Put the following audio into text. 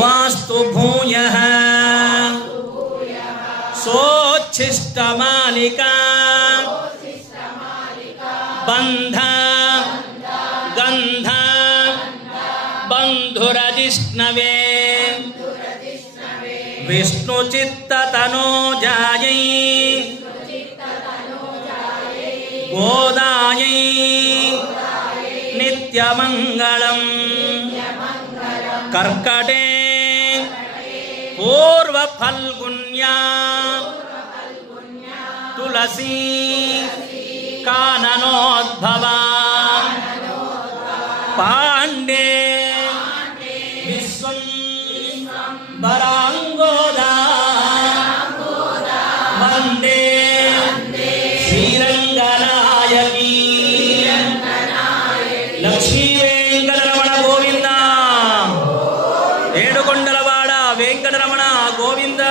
वास्तु भूयः सोच्छिष्टमालिका बंध गंध बंधुरजिष्णवे विष्णुचित्ततनोजायै गोदायै नित्यमंगलम् कर्कटे पूर्वफल्गुन्यां तुलसी काननोद्भवा पांडे विश्वंभरांगोदा वंदे श्रीरंगनायकी लक्ष्मी वेंकटरमण गोविंद ఏడుకొండలవాడ వెంకటరమణ గోవింద।